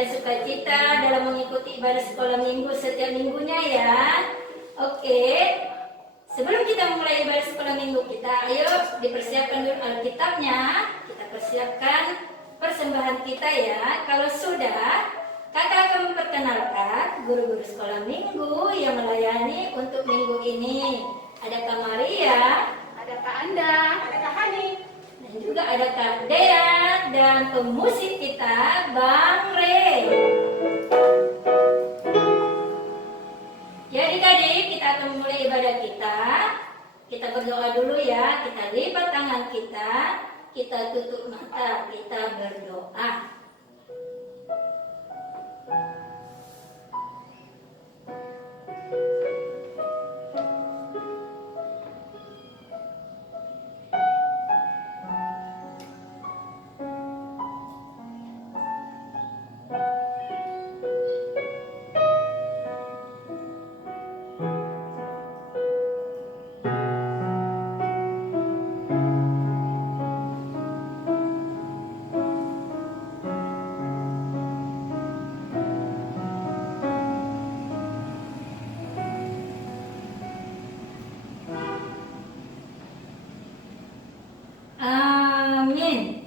dan sukacita dalam mengikuti ibadah sekolah minggu setiap minggunya ya. Oke, sebelum kita mulai ibadah sekolah minggu kita, ayo dipersiapkan dulu Alkitabnya. Kita persiapkan persembahan kita ya. Kalau sudah, kakak akan memperkenalkan guru-guru sekolah minggu yang melayani untuk minggu ini. Ada Kak Maria, Ada Kak Anda, ada Kak Hani, dan juga ada Kak Dea, dan pemusik kita Bang Rey. Jadi adik, kita akan memulai ibadah kita. Kita berdoa dulu ya. Kita lipat tangan kita tutup mata, kita berdoa. Amin.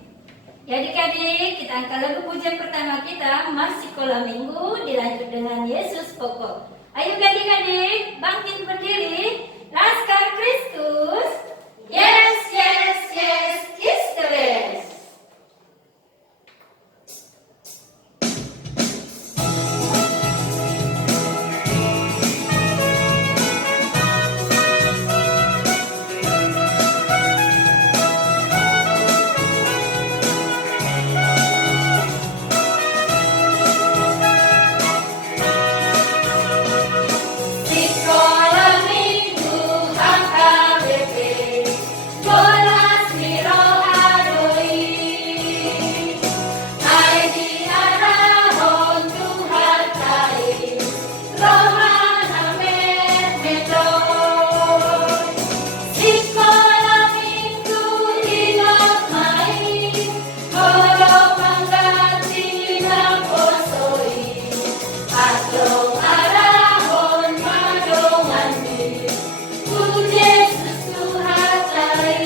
Ya adik-adik, kita angkat lagu pujian pertama kita, Mas Sekolah Minggu, dilanjut dengan Yesus Pokok. Ayo adik-adik, bangkit berdiri. Laskar Kristus. Yes, yes, yes, is the best. Sekolah Minggu HKBP, Monas Mirohadoi, Aidi Arahon Tuhan Kai, Rohana Medon. Sekolah Minggu Ingat Mai, Kodok Manggati Naposoi, Atong Arahon Madongandi, Ku Yesus Tuhan Lai.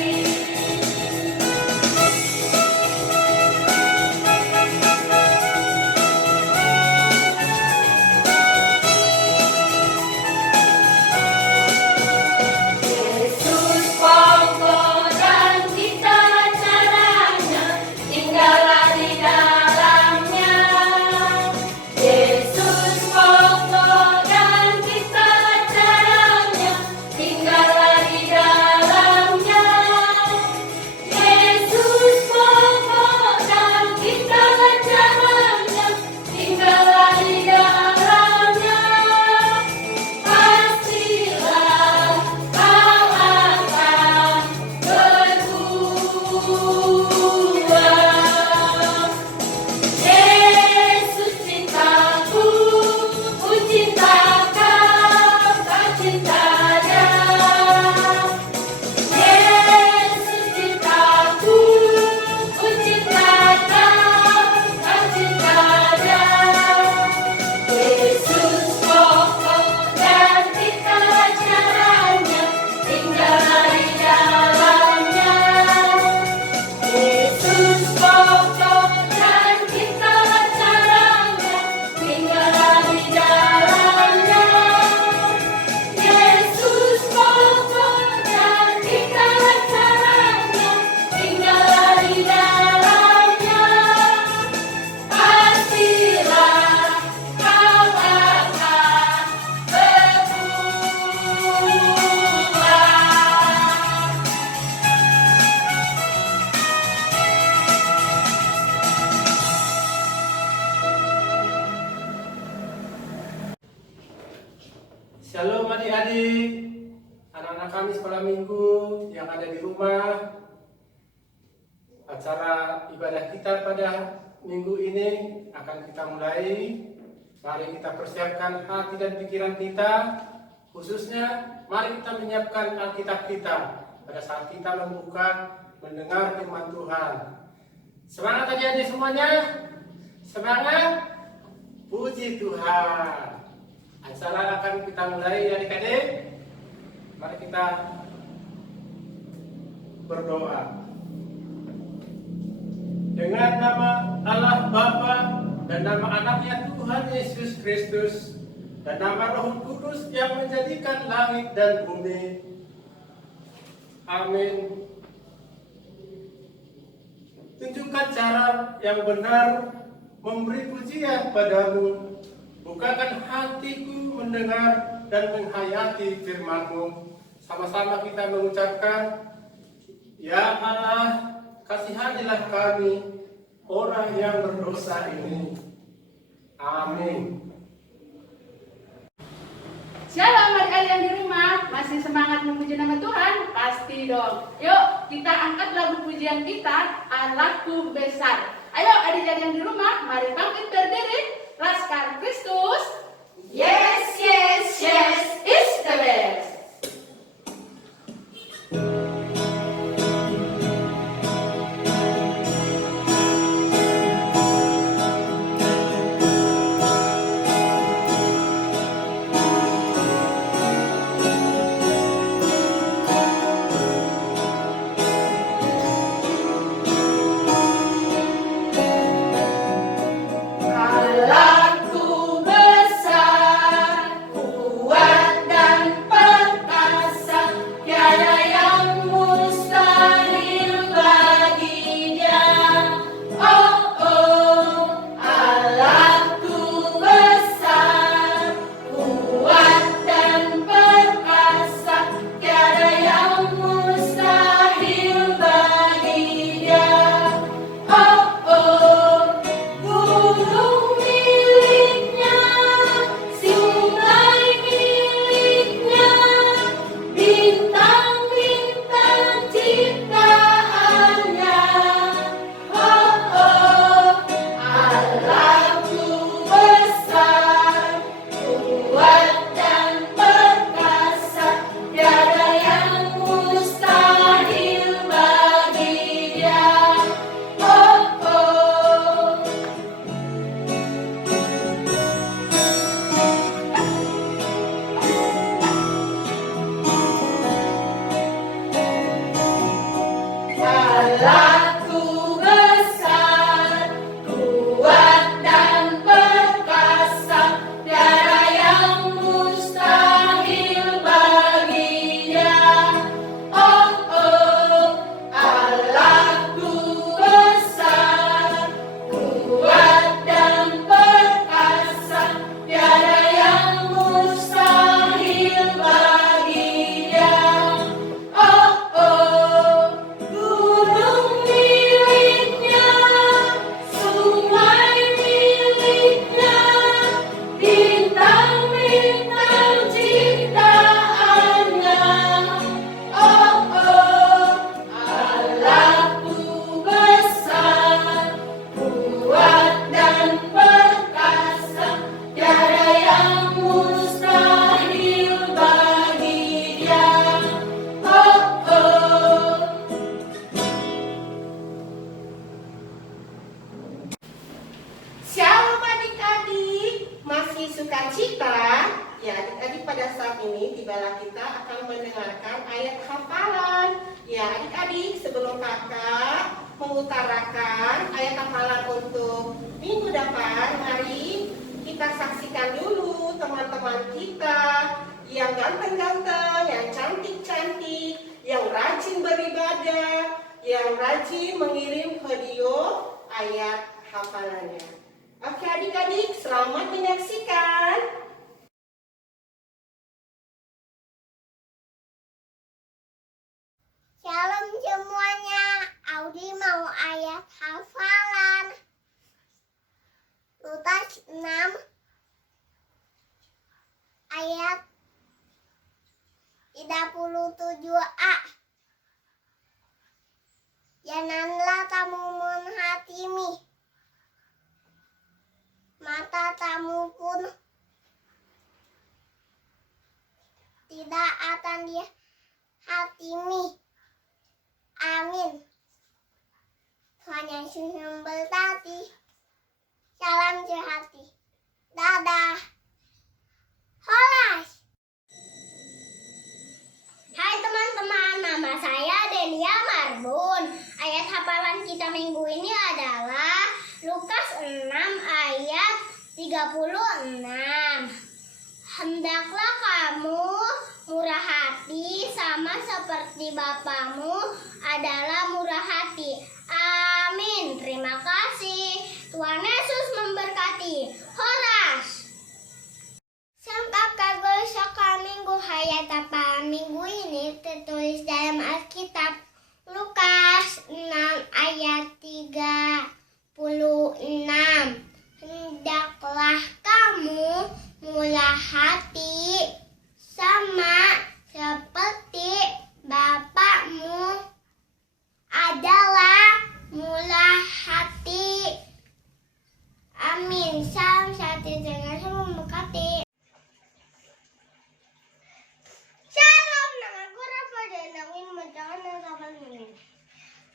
Yesus pokok dan kita caranya, tinggallah di dalamnya. Yesus pokok dan kita caranya, tinggallah di dalamnya. Yesus pokok dan kita caranya, tinggallah di dalamnya. Pastilah kau akan berbuah. Yesus cintaku, ku cinta kau, kau cinta Dia. Yesus cintaku, ku cinta kau, kau cinta Dia. Yesus pokok dan kita caranya, tinggallah di dalamnya. Yesus pokok dan kita caranya, tinggallah di dalamnya. Yesus pokok dan kita caranya, tinggallah di dalamnya. Pastilah kau akan berbuah. Shalom adik-adik, anak-anak kami sekolah minggu yang ada di rumah. Acara ibadah kita pada minggu ini akan kita mulai. Mari kita persiapkan hati dan pikiran kita. Khususnya, mari kita menyiapkan Alkitab kita pada saat kita membuka, mendengar firman Tuhan. Semangat adik-adik semuanya. Semangat. Puji Tuhan. Acara akan kita mulai adik-adik. Mari kita berdoa. Dengan nama Allah Bapa dan nama anaknya Tuhan Yesus Kristus dan nama Roh Kudus yang menjadikan langit dan bumi. Amin. Tunjukkan cara yang benar memberi pujian padamu. Bukakan hatiku mendengar dan menghayati firman-Mu. Sama-sama kita mengucapkan, Ya Allah, kasihanilah kami, orang yang berdosa ini. Amin. Shalom adik-adik yang di rumah, masih semangat memuji nama Tuhan? Pasti dong. Yuk kita angkat lagu pujian kita, Allahku Besar. Ayo adik-adik yang di rumah, mari bangkit berdiri. Laskar Kristus. Yes, yes, yes, it's the best. Allahku besar, kuat dan perkasa, tiada yang mustahil bagi Dia. Oh oh, Allahku besar, kuat dan perkasa, tiada yang mustahil bagi Dia. Oh oh, gunung miliknya, sungai miliknya, bintang-bintang ciptaannya. Oh oh, Allahku besar, kuat dan perkasa, tiada yang mustahil bagi Dia. Oh oh. Allahku besar, kuat dan perkasa, tiada yang mustahil bagi Dia. Oh oh, Allahku besar, kuat dan perkasa, tiada yang mustahil bagi Dia. Oh oh, gunung miliknya, sungai miliknya, bintang-bintang ciptaannya. Oh oh, Allahku besar, kuat dan perkasa, tiada yang mustahil bagi Dia. Oh oh. Shalom adik-adik, masih sukacita? Ya adik-adik, pada saat ini tibalah kita akan mendengarkan ayat hafalan. Ya adik-adik, sebelum kakak mengutarakan ayat hafalan untuk minggu depan, mari kita saksikan dulu teman-teman kita yang ganteng-ganteng, yang cantik-cantik, yang rajin beribadah, yang rajin mengirim video ayat hafalannya. Oke adik-adik, selamat menyaksikan. Shalom semuanya, Audi mau ayat hafalan Lukas 6 ayat 37a. Janganlah kamu menghakimi, mata kamu pun tidak akan dihakimi. Amin. Tuhan Yesus memberkati. Salam sehati. 36. Hendaklah kamu murah hati sama seperti Bapamu adalah murah hati. Amin. Terima kasih. Tuhan Yesus memberkati. Horas. Sangka kagol saka minggu hayat apa minggu ini tertulis dalam Alkitab Lukas 6 ayat 36. Hendaklah kamu murah hati sama seperti Bapakmu adalah murah hati. Amin. Salam satu dengan semua memberkati. Shalom, namaku Rafa dan aku ingin membacakan dan sahabat ini.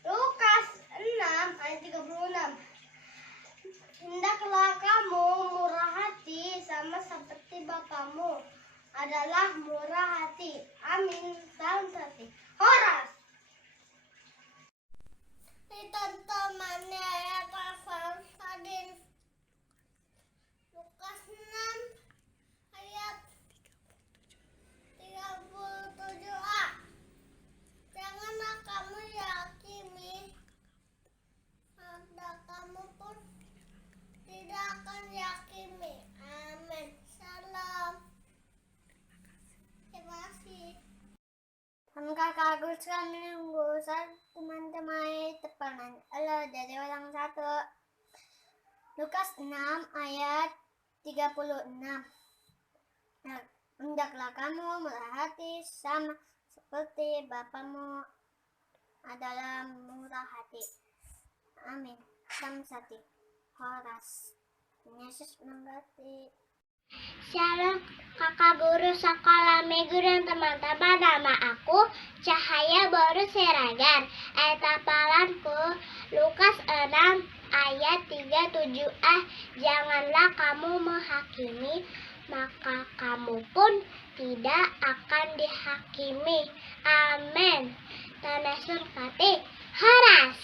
Lukas 6 ayat 36. Hendaklah kamu murah hati sama seperti Bapamu adalah murah hati. Amin. Salam satu. Horas. Teman-temannya ayat hafal hadir. Lukas 6 ayat 37a. Janganlah kamu yakini, maka kamu pun tidak akan yakini. Amin. Salam. Terima kasih. Kakak Agus kami mengusah teman-teman tepanan Allah dari orang satu. Lukas 6 ayat 36. Hendaklah kamu murah hati sama seperti Bapamu adalah murah hati. Amin. Salam satu. Horas. Yesus memberkati. Shalom kakak guru sekolah minggu dan teman-teman, nama aku Cahaya Baru Seragar. Ayat hafalanku Lukas 6 ayat 37a. Janganlah kamu menghakimi, maka kamu pun tidak akan dihakimi. Amin. Tanah surkati. Horas.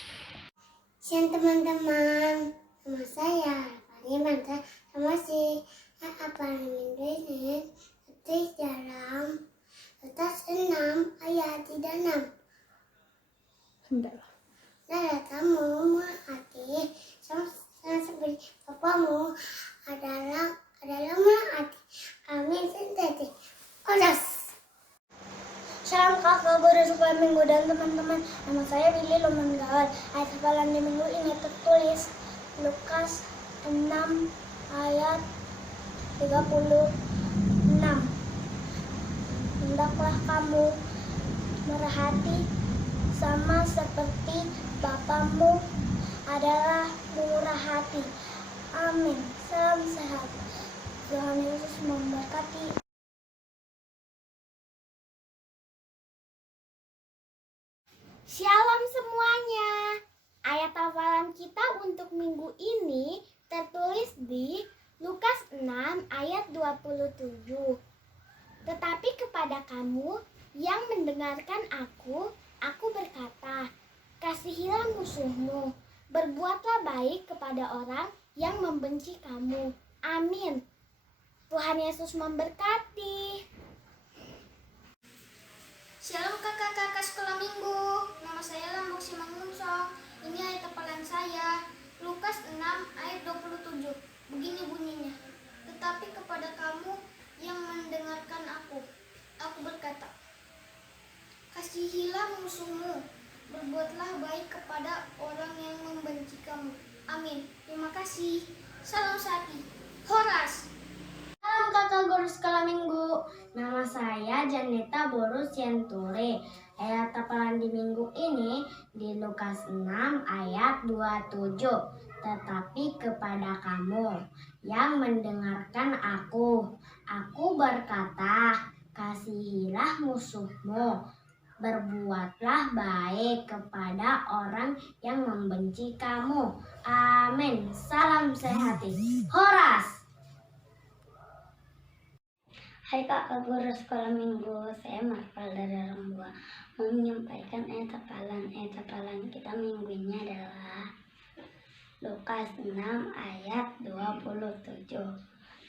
Shalom teman-teman, nama saya Fahri sama si apa minggu ini tertulis dalam Lukas 6 ayat 36. Hendaklah kamu murah hati sama seperti Bapamu adalah murah hati. Amin. Sintetik. Odas. Salam kakak guru sekolah minggu dan teman-teman, nama saya Willy Lomanggawan. Ayat hafalan di minggu ini tertulis Lukas 6 ayat 36. Hendaklah kamu murah hati sama seperti Bapamu adalah murah hati. Amin. Salam sehat. Tuhan Yesus memberkati. Shalom semuanya. Ayat hafalan kita untuk minggu ini tertulis di Lukas 6 ayat 27. Tetapi kepada kamu yang mendengarkan aku berkata, kasihilah musuhmu, berbuatlah baik kepada orang yang membenci kamu. Amin. Tuhan Yesus memberkati. Shalom kakak-kakak sekolah minggu, nama saya Lambok Simangunsong. Ini ayat hafalan saya, Lukas 6 ayat 27. Begini bunyinya, tetapi kepada kamu yang mendengarkan aku berkata, kasihilah musuhmu, berbuatlah baik kepada orang yang membenci kamu. Amin. Terima kasih. Salam sati. Horas. Salam kakak guru sekolah minggu. Nama saya Janeta Boru Sianture. Ayat hafalan di minggu ini di Lukas 6 ayat 27. Tetapi kepada kamu yang mendengarkan aku berkata, kasihilah musuhmu, berbuatlah baik kepada orang yang membenci kamu. Amin. Salam sehati. Horas. Hai kakak guru sekolah minggu, saya Marvel dari Rembua mau menyampaikan ayat hafalan. Ayat hafalan kita minggu ini adalah Lukas 6 ayat 27.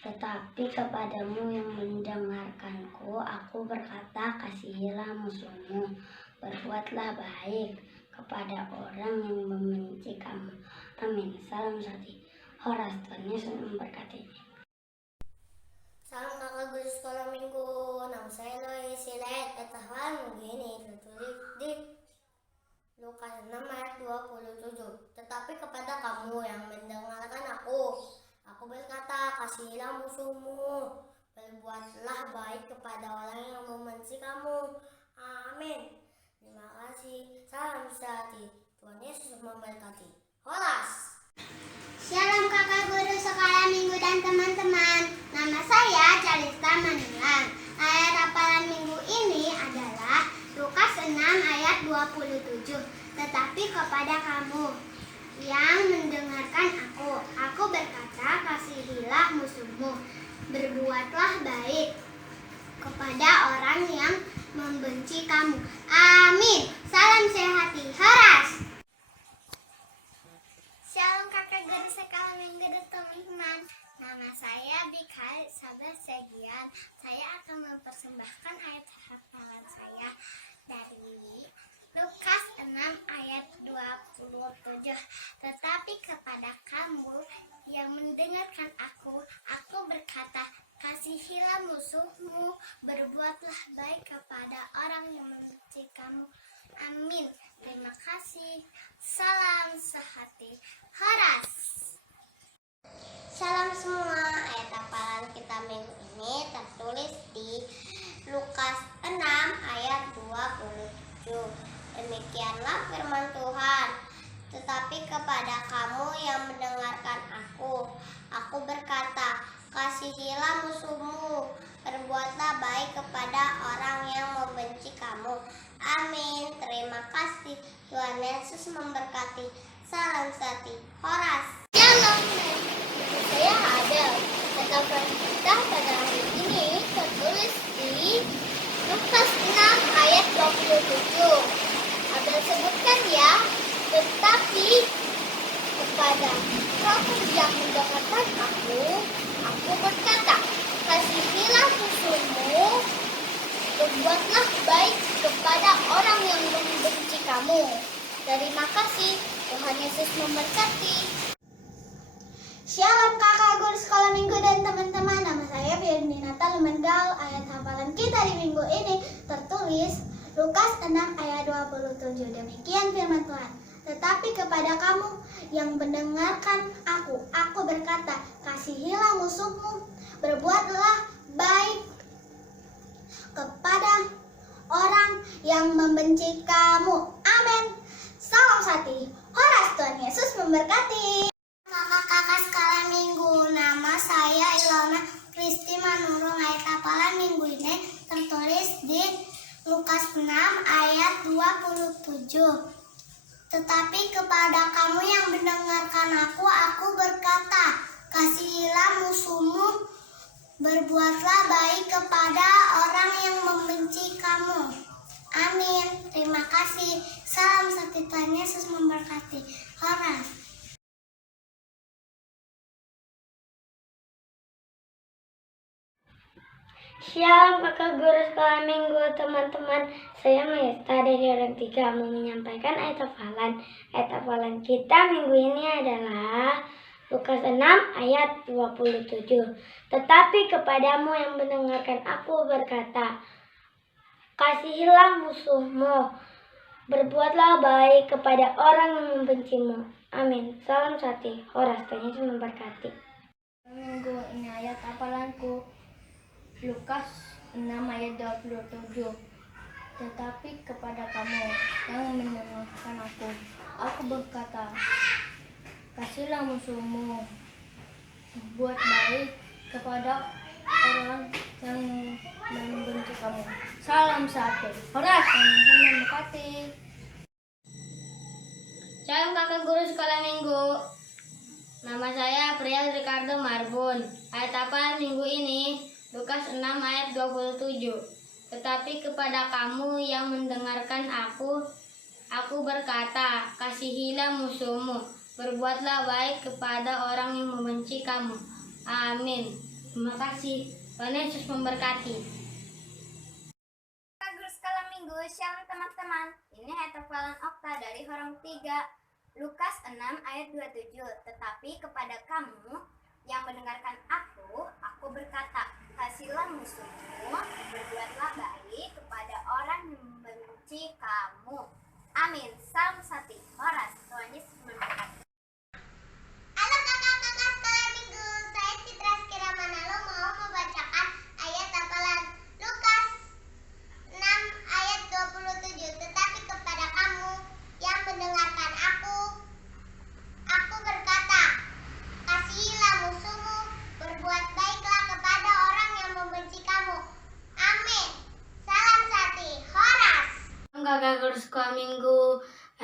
Tetapi kepadamu yang mendengarkanku, aku berkata, kasihilah musuhmu, berbuatlah baik kepada orang yang membenci kamu. Amin. Salam sati. Horas, Tuhan Yesus memberkati. Salam kakak guru sekolah minggu. Nama saya Lois Silet. Ketahuan begini tertulis di Lukas 6 ayat 27. Tetapi kepada kamu yang mendengarkan aku berkata, kasihilah musuhmu, berbuatlah baik kepada orang yang membenci kamu. Amin. Terima kasih. Salam sehati. Tuhan Yesus memberkati. Horas. Shalom kakak guru sekolah minggu dan teman-teman. Nama saya Carista Manilan. Ayat hafalan minggu ini adalah Lukas 6 ayat 27. Tetapi kepada kamu yang mendengarkan aku berkata, kasihilah musuhmu, berbuatlah baik kepada orang yang membenci kamu. Amin. Salam sehati. Horas. Shalom kakak guru sekolah minggu dan teman-teman. Nama saya Bika Sabar Segian. Saya akan mempersembahkan ayat hafalan saya dari Lukas 6 ayat 27. Tetapi kepada kamu yang mendengarkan aku berkata, kasihilah musuhmu, berbuatlah baik kepada orang yang membenci kamu. Amin. Terima kasih. Salam sehati. Horas. Salam semua. Ayat hafalan kita minggu ini tertulis di Lukas 6 ayat 27. Demikianlah firman Tuhan. Tetapi kepada kamu yang mendengarkan aku berkata, kasihilah musuhmu, berbuatlah baik kepada orang yang membenci kamu. Amin. Terima kasih. Tuhan Yesus memberkati. Salam sehati. Horas. Shalom. Saya Adel. Kata kita pada hari ini tertulis di Lukas 6 ayat 27. Adel sebutkan ya. Tetapi kepada kamu yang mendengarkan aku berkata, kasihilah musuhmu, berbuatlah baik kepada orang yang membenci kamu. Terima kasih. Tuhan Yesus memberkati. Shalom kakak guru sekolah minggu dan teman-teman. Nama saya Firminata Lumendal. Ayat hafalan kita di minggu ini tertulis Lukas 6 ayat 27. Demikian firman Tuhan. Tetapi kepada kamu yang mendengarkan aku berkata, kasihilah musuhmu, berbuatlah baik kepada orang yang membenci kamu. Amin. Salam sati. Horas. Tuhan Yesus memberkati. Kakak-kakak sekolah minggu, nama saya Ilona Kristi Manurung. Ayat hafalan minggu ini tertulis di Lukas 6 ayat 27. Tetapi kepada kamu yang mendengarkan aku berkata, kasihilah musuhmu, berbuatlah baik kepada orang yang membenci kamu. Amin. Terima kasih. Salam satu. Tuhan Yesus memberkati. Horas. Shalom kakak guru sekolah minggu teman-teman. Saya Maesta dari orang 3 mau menyampaikan ayat hafalan. Ayat hafalan kita minggu ini adalah Lukas 6 ayat 27. Tetapi kepadamu yang mendengarkan aku berkata, kasihilah musuhmu, berbuatlah baik kepada orang yang membencimu. Amin. Salam sati. Horas. Tuhan Yesus memberkati. Minggu ini ayat hafalanku Lukas 6 ayat 27. Tetapi kepada kamu yang mendengarkan aku berkata, kasihilah musuhmu, buat baik kepada orang yang membenci kamu. Salam satu. Horas. Tuhan memberkati. Shalom kakak guru sekolah minggu. Nama saya Prial Ricardo Marbun. Ayat hafalan minggu ini Lukas 6 ayat 27. Tetapi kepada kamu yang mendengarkan aku berkata, kasihilah musuhmu, Berbuatlah baik kepada orang yang membenci kamu. Amin. Terima kasih. Tuhan Yesus memberkati. Guru Sekolah Minggu, shalom teman-teman. Ini ayat hafalan Okta dari Horong 3, Lukas 6 ayat 27. Tetapi kepada kamu yang mendengarkan aku berkata, kasihlah musuhmu, berbuatlah baik kepada orang yang membenci kamu. Amin. Salam sati. Horas. Tuhan Yesus memberkati. Halo kakak-kakak sekolah minggu, saya Citra Skira Manalo mau membacakan ayat hafalan Lukas 6 ayat 27. Tetapi kepada kamu yang mendengarkan aku berkata, kasihilah musuhmu, berbuat baiklah kepada orang yang membenci kamu. Amin. Salam sati. Horas. Kakak guru sekolah minggu,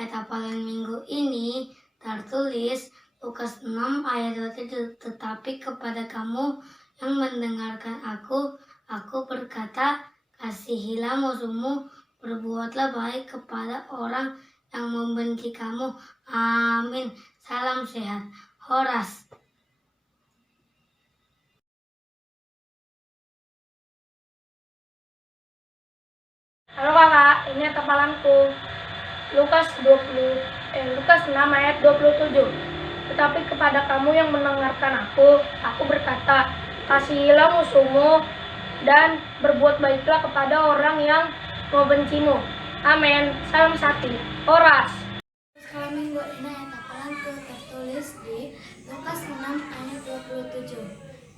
ayat hafalan minggu ini tertulis Lukas 6 ayat 27. Tetapi kepada kamu yang mendengarkan aku berkata, kasihilah musuhmu, berbuatlah baik kepada orang yang membenci kamu. Amin. Salam sehat. Horas. Halo kakak, ini hafalanku. Lukas 6 ayat 27. Tetapi kepada kamu yang mendengarkan aku berkata, kasihilah musuhmu dan berbuat baiklah kepada orang yang membencimu. Amin. Salam sati. Horas. Sekolah minggu ini ayat hafalanku tertulis di Lukas 6 ayat 27.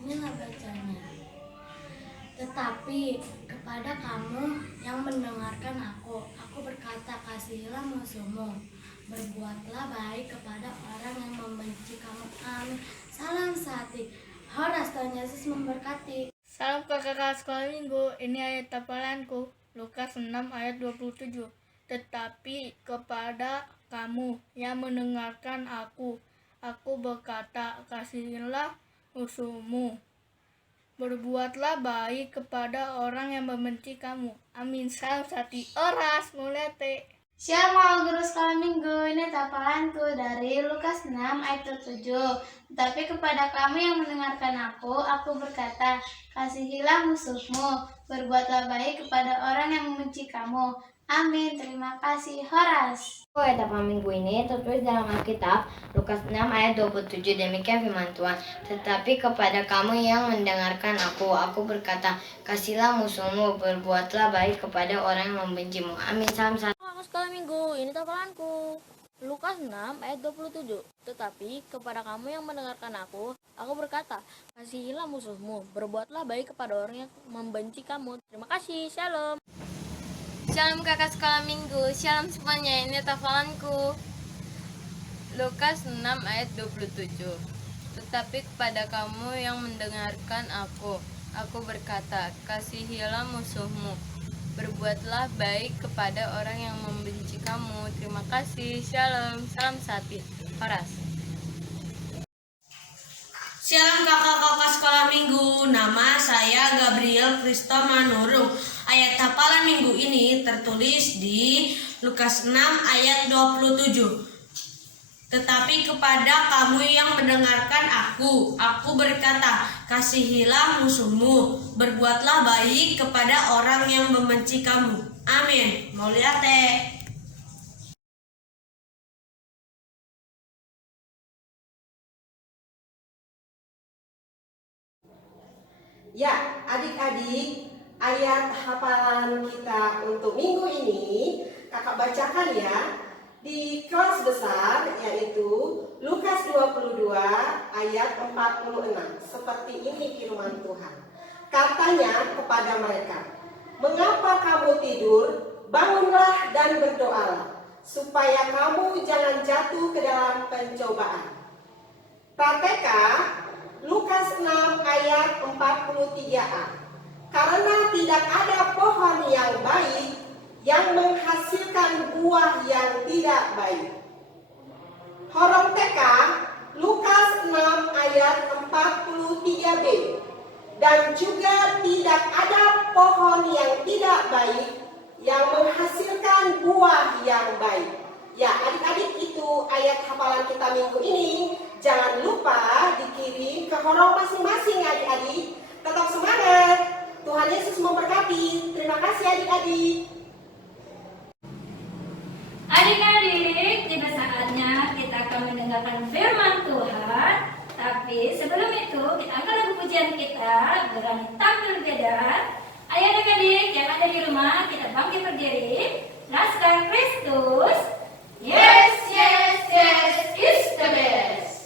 Inilah bacanya. Tetapi kepada kamu yang mendengarkan aku berkata, kasihilah musuhmu, berbuatlah baik kepada orang yang membenci kamu. Amin. Salam sati. Horas. Tuhan Yesus memberkati. Salam kakak sekolah minggu, ini ayat hafalanku, Lukas 6 ayat 27. Tetapi kepada kamu yang mendengarkan aku berkata, kasihilah musuhmu, berbuatlah baik kepada orang yang membenci kamu. Amin. Salam sati. Horas. Mulete. Shalom guru sekolah minggu, ini hafalanku dari Lukas 6 ayat 7. Tetapi kepada kamu yang mendengarkan aku berkata, kasihilah musuhmu, berbuatlah baik kepada orang yang membenci kamu. Amin. Terima kasih. Horas. Ayat hafalan minggu ini tertulis dalam Alkitab Lukas 6 ayat 27. Demikian firman Tuhan. Tetapi kepada kamu yang mendengarkan aku berkata, kasihilah musuhmu, berbuatlah baik kepada orang yang membencimu. Amin. Salam satu. Sekolah minggu, ini hafalanku, Lukas 6 ayat 27. Tetapi kepada kamu yang mendengarkan aku berkata, kasihilah musuhmu, berbuatlah baik kepada orang yang membenci kamu. Terima kasih. Shalom. Shalom kakak sekolah minggu, shalom semuanya, ini hafalanku Lukas 6 ayat 27. Tetapi kepada kamu yang mendengarkan aku berkata, kasihilah musuhmu, berbuatlah baik kepada orang yang membenci kamu. Terima kasih. Shalom. Salam sati. Horas. Shalom kakak-kakak sekolah minggu, nama saya Gabriel Kristo Manurung. Ayat hafalan minggu ini tertulis di Lukas 6 ayat 27. Tetapi kepada kamu yang mendengarkan aku berkata, kasihilah musuhmu, berbuatlah baik kepada orang yang membenci kamu. Amin. Mau lihat teh? Ya, adik-adik, ayat hafalan kita untuk minggu ini kakak bacakan ya di kelas besar, yaitu Lukas 22 ayat 46. Seperti ini firman Tuhan. Katanya kepada mereka, mengapa kamu tidur? Bangunlah dan berdoalah, supaya kamu jangan jatuh ke dalam pencobaan. Prakteknya Lukas 6 ayat 43a. Karena tidak ada pohon yang baik yang menghasilkan buah yang tidak baik. Horong TK Lukas 6 ayat 43b. Dan juga tidak ada pohon yang tidak baik yang menghasilkan buah yang baik. Ya, adik-adik, itu ayat hafalan hafalan kita minggu ini, jangan lupa dikirim ke horor masing-masing adik-adik. Tetap semangat. Tuhan Yesus memberkati. Terima kasih adik-adik. Adik-adik, tiba saatnya kita akan mendengarkan firman Tuhan. Tapi sebelum itu, kita angkat lagu pujian kita, Berani Tampil Beda. Ayo adik-adik yang ada di rumah, kita bangkit berdiri. Laskar Kristus. Yes, yes, yes, is the best.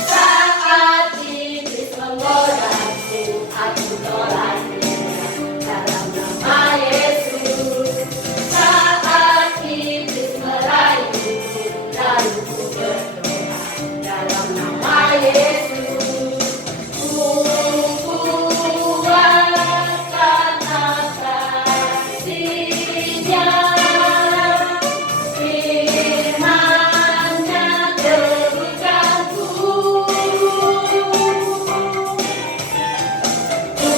Saat iblis menggodaku, aku tolak dia dalam nama Yesus. Saat iblis merayuku, lalu ku berdoa dalam nama Yesus. Ku kuat karena kasih-Nya, firman-Nya teguhkanku. Ku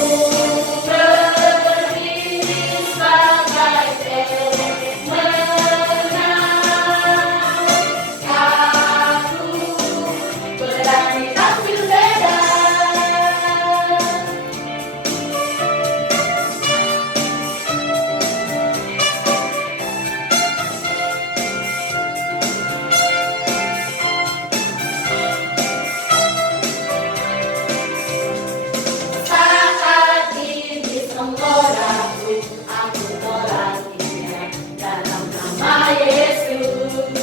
berdiri sebagai pemenang. Aku berani tampil beda. Saat iblis menggodaku, aku tolak dia dalam nama Yesus.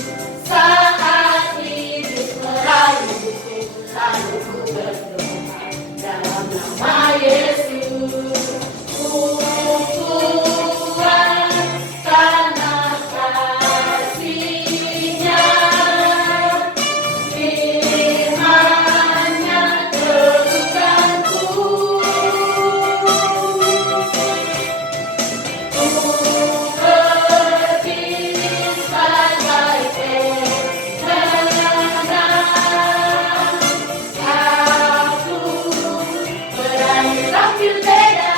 Saat iblis merayuku, lalu ku berdoa dalam nama Yesus. Ku kuat karena kasih-Nya, firman-Nya teguhkanku. Ku berdiri sebagai pemenang. Aku berani tampil beda.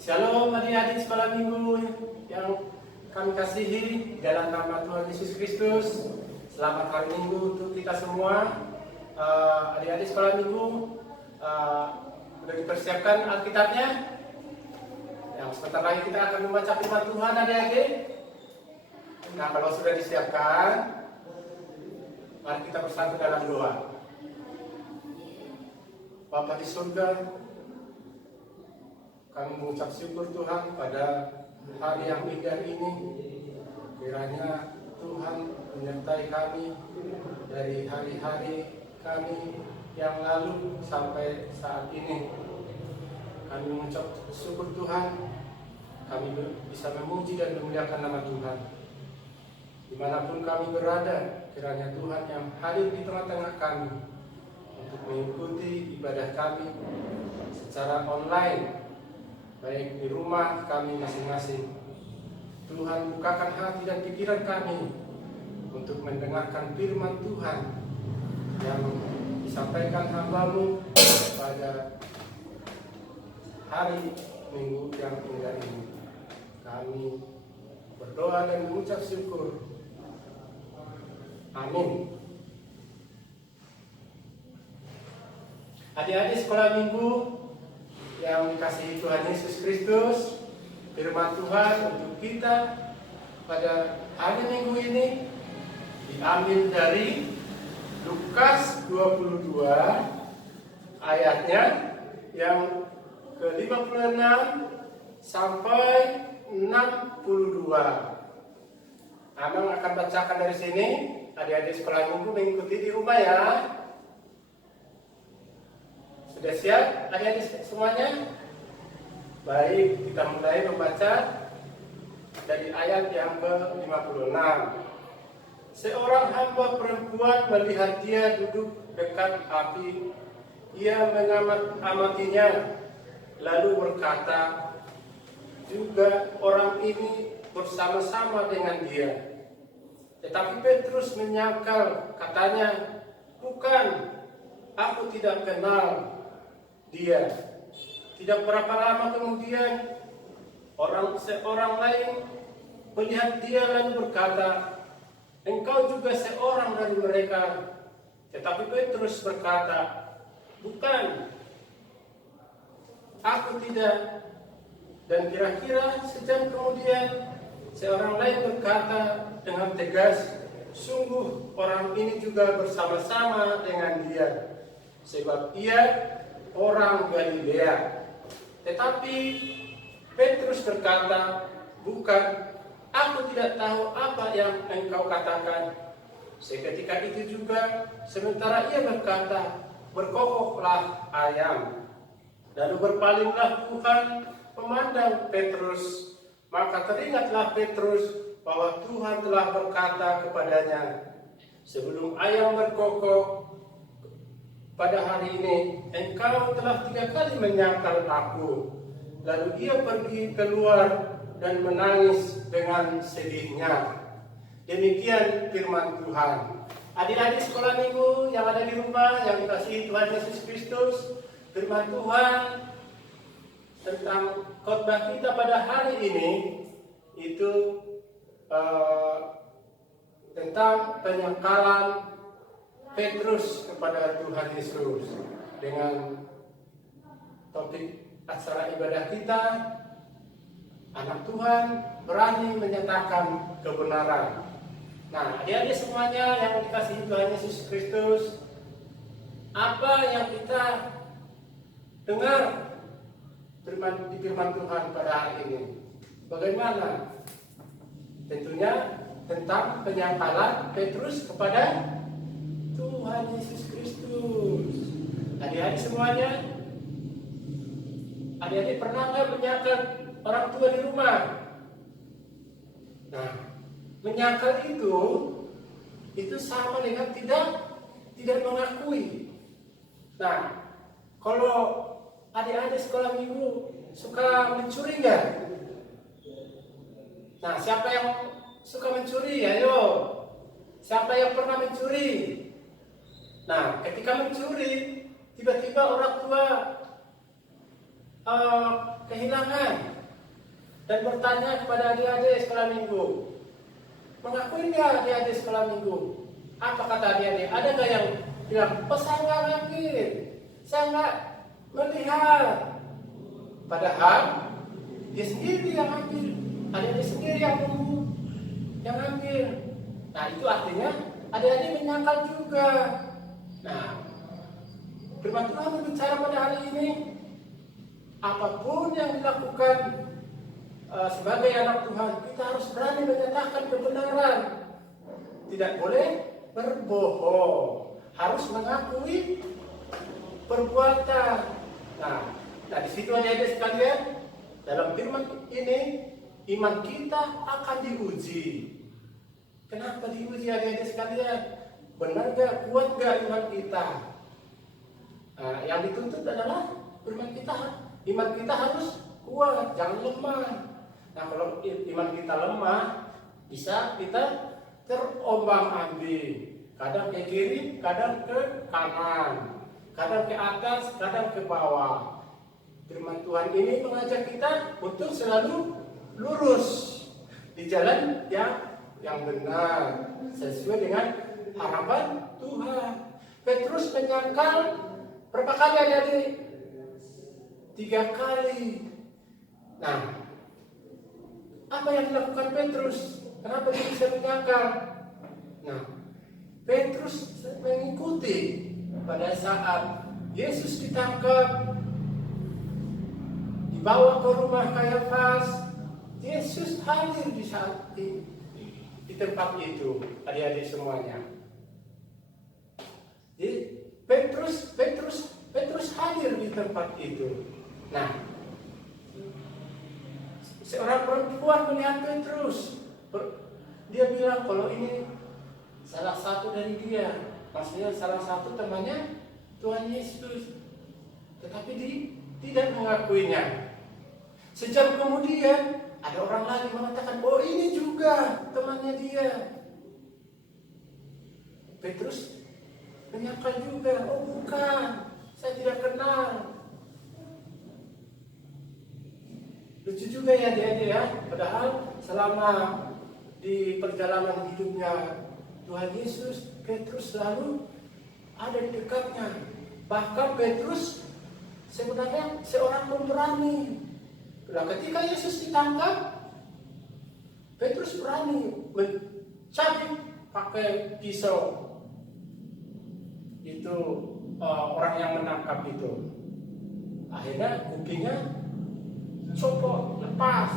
Shalom adik-adik sekolah minggu yang kami kasihi dalam nama Tuhan Yesus Kristus. Selamat hari Minggu untuk kita semua. Adik-adik sekolah minggu sudah dipersiapkan Alkitabnya. Yang sebentar lagi kita akan membaca firman Tuhan adik-adik. Nah kalau sudah disiapkan, mari kita bersatu dalam doa. Bapa di surga, kami mengucap syukur Tuhan pada hari yang indah ini. Kiranya Tuhan menyertai kami dari hari-hari kami yang lalu sampai saat ini. Kami mengucap syukur Tuhan, kami bisa memuji dan memuliakan nama Tuhan. Dimanapun kami berada, kiranya Tuhan yang hadir di tengah-tengah kami untuk mengikuti ibadah kami secara online, baik di rumah kami masing-masing. Tuhan bukakan hati dan pikiran kami untuk mendengarkan firman Tuhan yang disampaikan hamba-Mu pada hari Minggu yang indah ini. Kami berdoa dan mengucap syukur. Amin. Adik-adik sekolah minggu yang dikasihi Tuhan Yesus Kristus, firman Tuhan untuk kita pada hari Minggu ini diambil dari Lukas 22 ayatnya yang ke-56 sampai 62. Abang akan bacakan dari sini. Adik-adik sekolah minggu mengikuti di rumah ya. Sudah siap adik-adik semuanya? Baik, kita mulai membaca dari ayat yang ke-56. Seorang hamba perempuan melihat dia duduk dekat api. Ia mengamatinya, lalu berkata, juga orang ini bersama-sama dengan dia. Tetapi Petrus menyangkal, katanya, bukan, aku tidak kenal dia. Tidak berapa lama kemudian, seorang lain melihat dia lalu berkata, engkau juga seorang dari mereka. Tetapi Petrus berkata, bukan, aku tidak. Dan kira-kira sejam kemudian, seorang lain berkata dengan tegas, sungguh orang ini juga bersama-sama dengan dia, sebab ia orang Galilea. Tetapi Petrus berkata, bukan, aku tidak tahu apa yang engkau katakan. Seketika itu juga, sementara ia berkata, berkokoklah ayam. Lalu berpalinglah Tuhan memandang Petrus. Maka teringatlah Petrus bahwa Tuhan telah berkata kepadanya, sebelum ayam berkokok pada hari ini, engkau telah 3 kali menyangkal aku. Lalu ia pergi keluar dan menangis dengan sedihnya. Demikian firman Tuhan. Adik-adik sekolah minggu yang ada di rumah, yang dikasihi Tuhan Yesus Kristus, firman Tuhan tentang khotbah kita pada hari ini itu tentang penyangkalan Petrus kepada Tuhan Yesus. Dengan topik acara ibadah kita, anak Tuhan berani menyatakan kebenaran. Nah, adik-adik semuanya yang dikasihi Tuhan Yesus Kristus, apa yang kita dengar di firman Tuhan pada hari ini? Bagaimana? Tentunya tentang penyangkalan Petrus kepada Tuhan Yesus Kristus. Adik-adik semuanya, adik-adik pernah nggak menyangkal orang tua di rumah? Nah, menyangkal itu sama dengan tidak mengakui. Nah, kalau adik-adik sekolah minggu suka mencuri nggak? Nah, siapa yang suka mencuri? Ayo, siapa yang pernah mencuri? Nah, ketika mencuri, tiba-tiba orang tua kehilangan dan bertanya kepada adik-adik sekolah minggu, mengakui nggak adik-adik sekolah minggu? Apa kata adik-adik? Ada nggak yang bilang, oh saya nggak ngambil, saya nggak melihat? Padahal dia sendiri yang ambil, adik-adik sendiri yang ambil. Nah, itu artinya adik-adik menyangkal juga. Nah, firman Tuhan berbicara pada hari ini, apapun yang dilakukan sebagai anak Tuhan, kita harus berani menyatakan kebenaran. Tidak boleh berbohong, harus mengakui perbuatan. Nah, di situ adik-adik sekalian, dalam firman ini, iman kita akan diuji. Kenapa diuji adik-adik sekalian? Benar gak, kuat gak iman kita? Nah, yang dituntut adalah iman kita harus kuat, jangan lemah. Nah, kalau iman kita lemah, bisa kita terombang-ambing. Kadang ke kiri, kadang ke kanan, kadang ke atas, kadang ke bawah. Firman Tuhan ini mengajak kita untuk selalu lurus di jalan yang benar, sesuai dengan harapan Tuhan. Petrus menyangkal berapa kali adik-adik? 3 kali. Nah, apa yang dilakukan Petrus? Kenapa dia bisa menyangkal? Nah, Petrus mengikuti pada saat Yesus ditangkap, dibawa ke rumah Kayafas. Yesus hadir di saat di tempat itu, adik-adik semuanya. Jadi Petrus hadir di tempat itu. Nah, seorang perempuan melihat Petrus, dia bilang, kalau ini salah satu dari dia, maksudnya salah satu temannya Tuhan Yesus, tetapi tidak mengakuinya. Sejam kemudian ada orang lagi mengatakan, oh ini juga temannya dia. Petrus menyangkal juga, oh bukan, saya tidak kenal. Lucu juga ya dia ya, padahal selama di perjalanan hidupnya Tuhan Yesus, Petrus selalu ada di dekatnya. Bahkan Petrus sebenarnya seorang pemberani. Nah, ketika Yesus ditangkap, Petrus berani mencabik pakai pisau. Itu orang yang menangkap itu. Akhirnya kupingnya copot, lepas.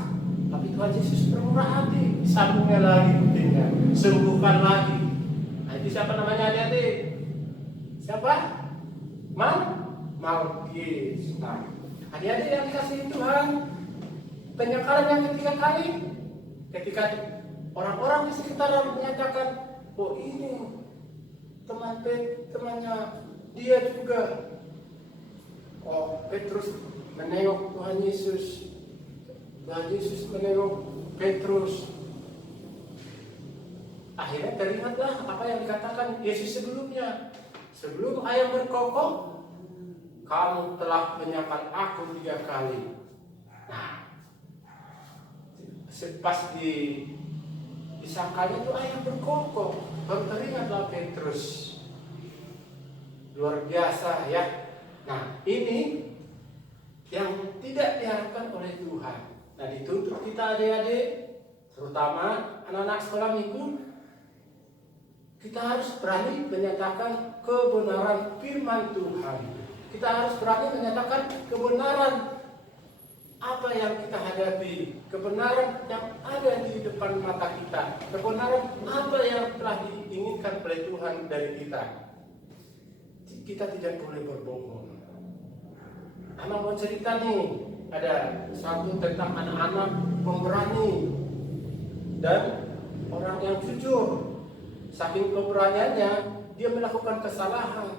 Tapi Tuhan Yesus bermurah hati, disambungnya lagi kupingnya, sembuhkan lagi. Nah, itu siapa namanya adik-adik? Siapa? Malkis. Nah, adik-adik yang dikasihi Tuhan, penyangkalan yang ketiga kali, ketika orang-orang di sekitar menyatakan, oh ini temannya dia juga. Oh, Petrus menengok Tuhan Yesus. Tuhan Yesus menengok Petrus. Akhirnya teringatlah apa yang dikatakan Yesus sebelumnya. Sebelum ayam berkokok, kamu telah menyangkal aku 3 kali. Nah, pas disangkal itu ayam berkokok, baru teringatlah Petrus. Luar biasa ya. Nah, ini yang tidak diharapkan oleh Tuhan. Nah, dituntut kita adik-adik, terutama anak-anak sekolah minggu, kita harus berani menyatakan kebenaran firman Tuhan. Kita harus berani menyatakan kebenaran apa yang kita hadapi, kebenaran yang ada di depan mata kita, kebenaran apa yang telah diinginkan oleh Tuhan dari kita. Kita tidak boleh berbohong. Anak mau cerita nih, ada satu tentang anak-anak pemberani dan orang yang jujur. Saking keberaniannya, dia melakukan kesalahan.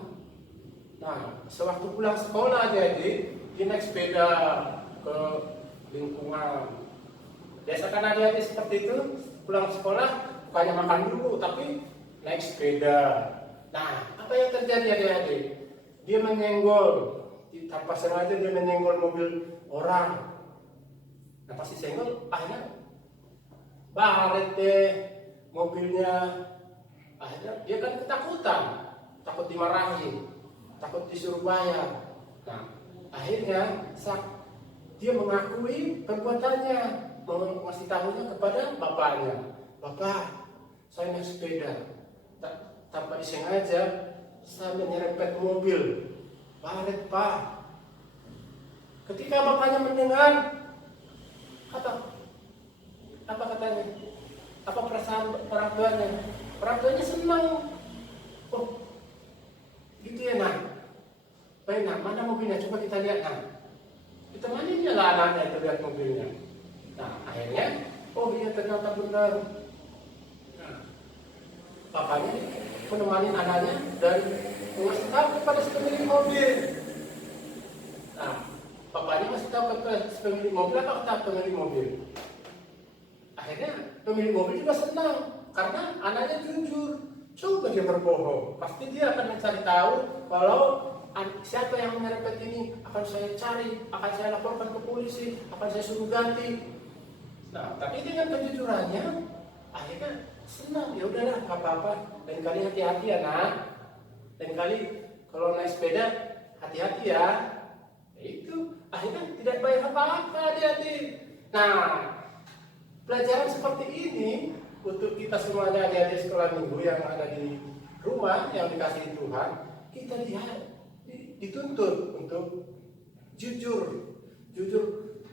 Nah, sewaktu pulang sekolah jadi dia naik sepeda ke lingkungan. Biasa kan adik-adik seperti itu, pulang sekolah bukannya makan dulu, tapi naik sepeda. Nah, apa yang terjadi adik-adik? Dia menyenggol, tanpa sengaja dia menyenggol mobil orang. Nah, pasti senggol, akhirnya baret deh mobilnya. Akhirnya dia kan ketakutan, takut dimarahi, takut disuruh bayar. Nah, akhirnya dia mengakui perbuatannya, mengasih tahunya kepada bapaknya. Bapak, saya naik sepeda, tanpa disengaja saya menyerempet mobil. Baret Pak. Ketika bapaknya mendengar, apa katanya? Apa perasaan orang tuanya? Orang tuanya senang. Oh, gitu ya nak. Baik nak, mana mobilnya? Coba kita lihat nak. Kita mana dia lah anaknya itu lihat mobilnya. Nah akhirnya, oh iya ternyata benar. Nah, bapaknya menemani anaknya dan mengasih tahu kepada pemilik mobil. Nah, bapaknya masih tahu kepada pemilik mobil apa kata pemilik mobil. Akhirnya pemilik mobil juga senang karena anaknya jujur. Coba dia berbohong, pasti dia akan mencari tahu kalau siapa yang menyerempet ini, akan saya cari, akan saya laporkan ke polisi, akan saya suruh ganti. Nah, tapi dengan kejujurannya, akhirnya senang. Ya udahlah, nggak apa-apa. Lain kali hati-hati ya nak. Lain kali kalau naik sepeda hati-hati ya. Itu akhirnya tidak bayar apa-apa hati-hati. Nah, pelajaran seperti ini untuk kita semuanya di sekolah minggu yang ada di rumah yang dikasihi Tuhan, kita dituntut untuk jujur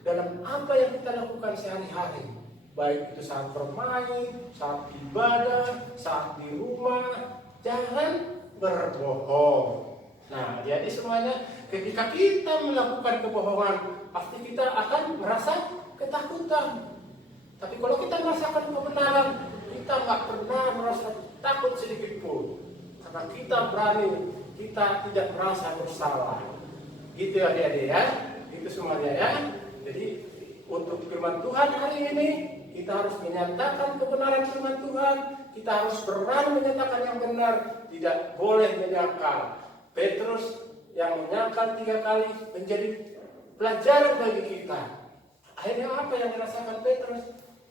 dalam apa yang kita lakukan sehari-hari, baik itu saat bermain, saat ibadah, saat di rumah, jangan berbohong. Nah, jadi semuanya ketika kita melakukan kebohongan, pasti kita akan merasa ketakutan. Tapi kalau kita merasakan kebenaran, kita nggak pernah merasa takut sedikit karena kita berani, kita tidak merasa bersalah. Gitu adik-adik ya, itu semuanya ya. Jadi untuk firman Tuhan hari ini kita harus menyatakan kebenaran firman Tuhan. Kita harus berani menyatakan yang benar, tidak boleh menyangkal. Petrus yang menyangkal 3 kali menjadi pelajaran bagi kita. Akhirnya apa yang dirasakan Petrus?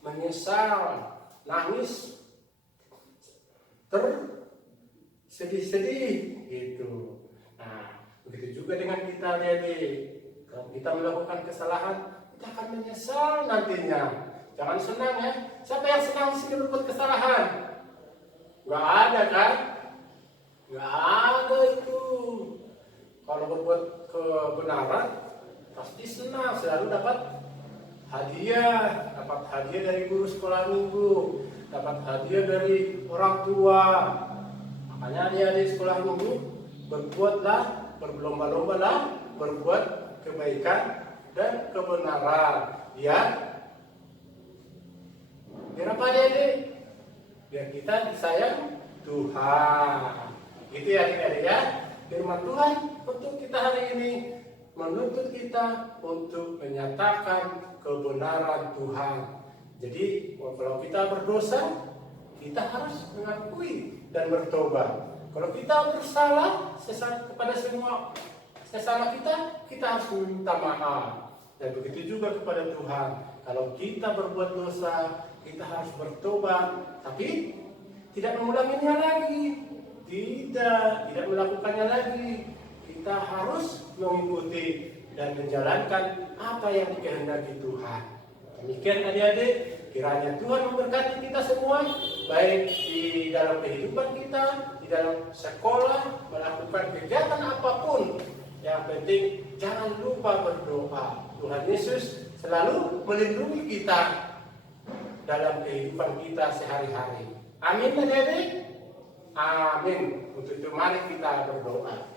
Menyesal, nangis, sedih-sedih gitu. Nah, begitu juga dengan kita, adik-adik. Kalau kita melakukan kesalahan, kita akan menyesal nantinya. Jangan senang ya. Siapa yang senang sih berbuat kesalahan? Gak ada kan? Gak ada itu. Kalau berbuat kebenaran, pasti senang. Selalu dapat hadiah. Dapat hadiah dari guru sekolah minggu. Dapat hadiah dari orang tua. Makanya dia di sekolah minggu berbuatlah, berlomba-lombalah, berbuat kebaikan dan kebenaran. Ya, biar apa adik-adik? Biar kita disayang Tuhan. Gitu ya adik-adik ya. Firman Tuhan untuk kita hari ini menuntut kita untuk menyatakan kebenaran Tuhan. Jadi kalau kita berdosa, kita harus mengakui dan bertobat. Kalau kita bersalah kepada semua kesalahan kita harus meminta maaf. Dan begitu juga kepada Tuhan. Kalau kita berbuat dosa, kita harus bertobat, tapi tidak mengulanginya lagi. Tidak melakukannya lagi. Kita harus mengikuti dan menjalankan apa yang dikehendaki Tuhan. Demikian adik-adik, kiranya Tuhan memberkati kita semua, baik di dalam kehidupan kita, di dalam sekolah, melakukan kegiatan apapun. Yang penting jangan lupa berdoa. Tuhan Yesus selalu melindungi kita dalam kehidupan kita sehari-hari. Amin adik-adik? Amin. Untuk itu mari kita berdoa.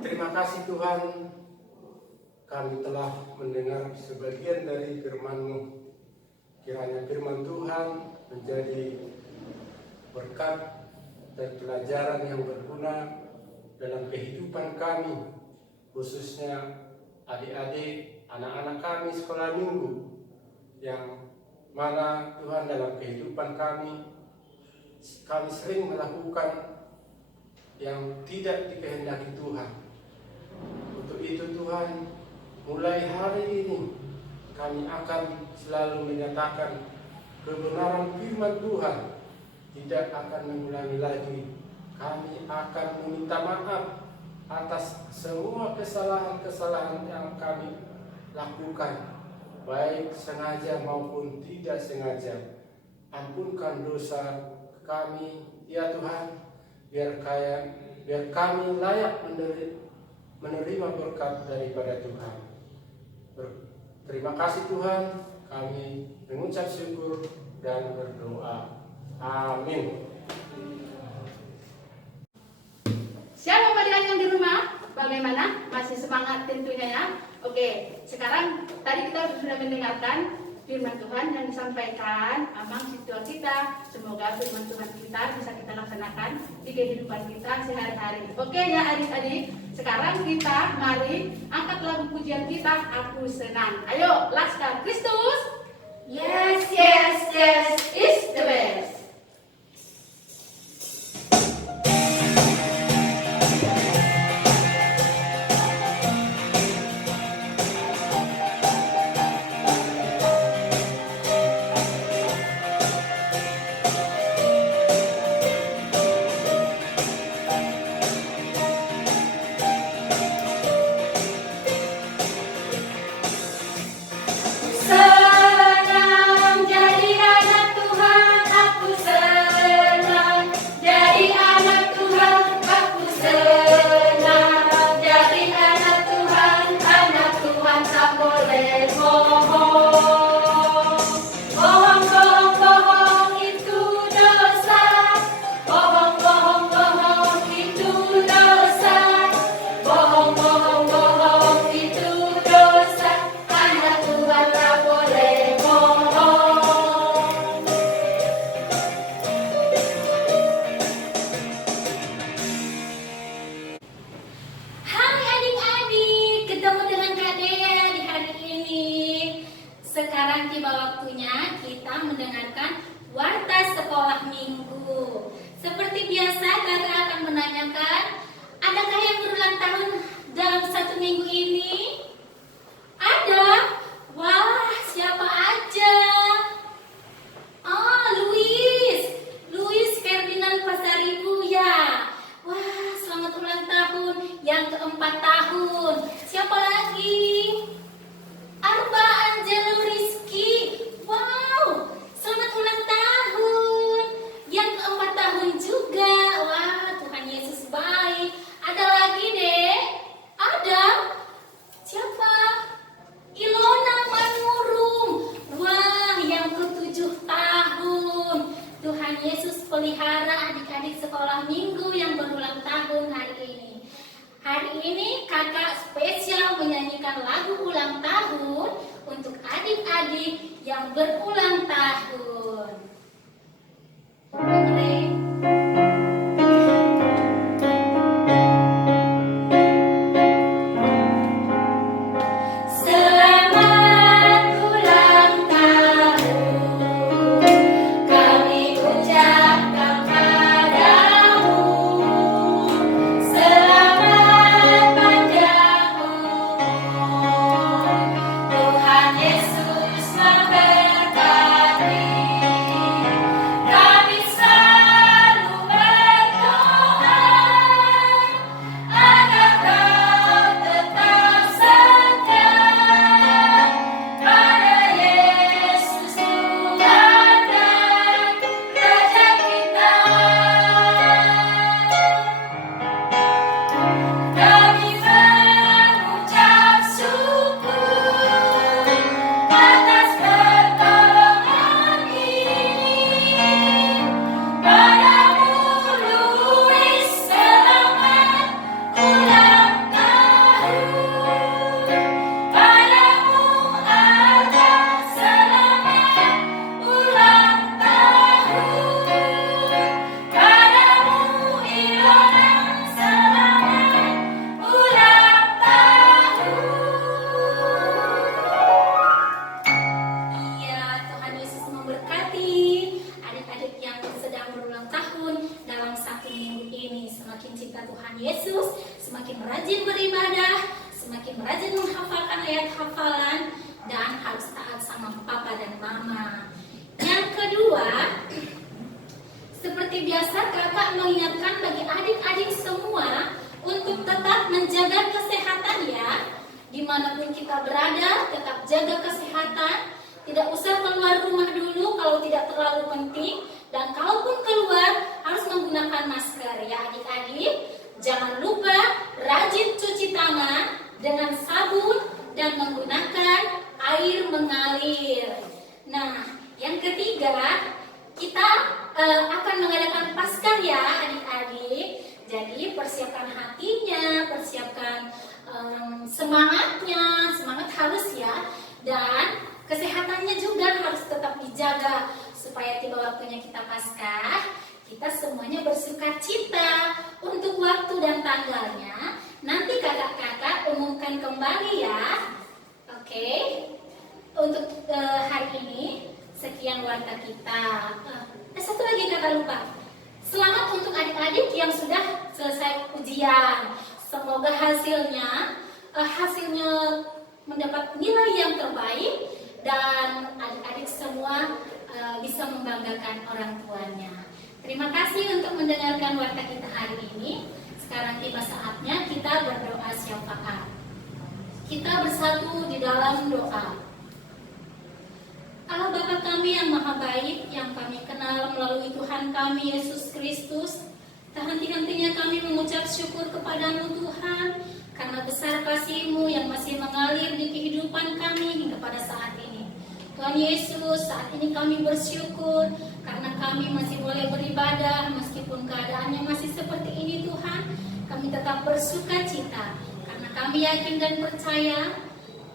Terima kasih Tuhan, kami telah mendengar sebagian dari firman-Mu. Kiranya firman Tuhan menjadi berkat dan pelajaran yang berguna dalam kehidupan kami, khususnya adik-adik, anak-anak kami sekolah minggu, yang mana Tuhan dalam kehidupan kami sering melakukan yang tidak dikehendaki Tuhan. Untuk itu Tuhan, mulai hari ini kami akan selalu menyatakan kebenaran firman Tuhan, tidak akan mengulangi lagi. Kami akan meminta maaf atas semua kesalahan-kesalahan yang kami lakukan, baik sengaja maupun tidak sengaja. Ampunkan dosa kami, ya Tuhan, biar kami layak menerima berkat daripada Tuhan. Terima kasih Tuhan, kami mengucap syukur dan berdoa. Amin. Siapa padilan yang di rumah? Bagaimana? Masih semangat tentunya ya? Oke, sekarang tadi kita sudah mendengarkan firman Tuhan yang disampaikan Amang Situa kita. Semoga firman Tuhan kita bisa kita laksanakan di kehidupan kita sehari-hari. Oke ya adik-adik, sekarang kita mari angkat lagu pujian kita, Aku Senang. Ayo, Laskar Kristus. Yes, yes, yes, is the best. Senang mendengarkan Warta Sekolah Minggu. Seperti biasa, kakak akan menanyakan, adakah yang berulang tahun dalam 1 minggu ini? Ada? Wah, siapa aja? Oh, Luis Ferdinand Pasaribu ya. Wah, selamat ulang tahun yang ke-4 tahun. Siapa lagi? Arba Angelo Rizky. Wow, selamat ulang tahun yang ke-4 tahun juga. Wah, Tuhan Yesus baik. Ada lagi deh? Ada? Siapa? Ilona Manurung. Wah, yang ke-7 tahun. Tuhan Yesus pelihara adik-adik sekolah minggu yang berulang tahun hari ini. Hari ini kakak spesial menyanyikan lagu ulang tahun untuk adik-adik yang berulang tahun. Selamat ulang tahun, kami ucapkan padamu. Selamat panjang umur, Tuhan Yesus memberkati. Kami selalu berdoa agar kau tetap setia pada Yesus Tuhan dan Raja kita. Kami mengucap syukur atas pertolongan ini. Padamu Luis, selamat ulang tahun. Padamu Arta, selamat ulang tahun. Padamu Ilona, selamat ulang tahun. Iya, Tuhan Yesus memberkati adik-adik yang sedang berulang tahun dalam 1 minggu ini. Semakin cinta Tuhan Yesus, semakin rajin beribadah, semakin rajin menghafalkan ayat hafalan, dan harus taat sama papa dan mama. Yang kedua, seperti biasa kakak mengingatkan bagi adik-adik semua untuk tetap menjaga kesehatan ya. Dimanapun kita berada, tetap jaga kesehatan. Tidak usah keluar rumah dulu kalau tidak terlalu penting. Dan kalaupun keluar, harus menggunakan masker ya adik-adik. Jangan lupa rajin cuci tangan dengan sabun dan menggunakan air mengalir. Nah, yang ketiga, kita akan mengadakan Paskah ya adik-adik. Jadi persiapkan hatinya, persiapkan semangatnya, semangat harus ya. Dan kesehatannya juga harus tetap dijaga supaya tiba waktunya kita Paskah, kita semuanya bersuka cita. Untuk waktu dan tanggalnya nanti kakak-kakak umumkan kembali ya. Oke. Untuk hari ini sekian warta kita. Satu lagi kakak lupa. Selamat untuk adik-adik yang sudah selesai ujian. Semoga hasilnya mendapat nilai yang terbaik dan adik-adik semua bisa membanggakan orang tuanya. Terima kasih untuk mendengarkan warta kita hari ini. Sekarang tiba saatnya kita berdoa syafaat. Kita bersatu di dalam doa. Allah Bapa kami yang maha baik, yang kami kenal melalui Tuhan kami Yesus Kristus, tak henti-hentinya kami mengucap syukur kepadamu Tuhan, karena besar kasih-Mu yang masih mengalir di kehidupan kami hingga pada saat ini. Tuhan Yesus, saat ini kami bersyukur karena kami masih boleh beribadah meskipun keadaannya masih seperti ini Tuhan. Kami tetap bersuka cita karena kami yakin dan percaya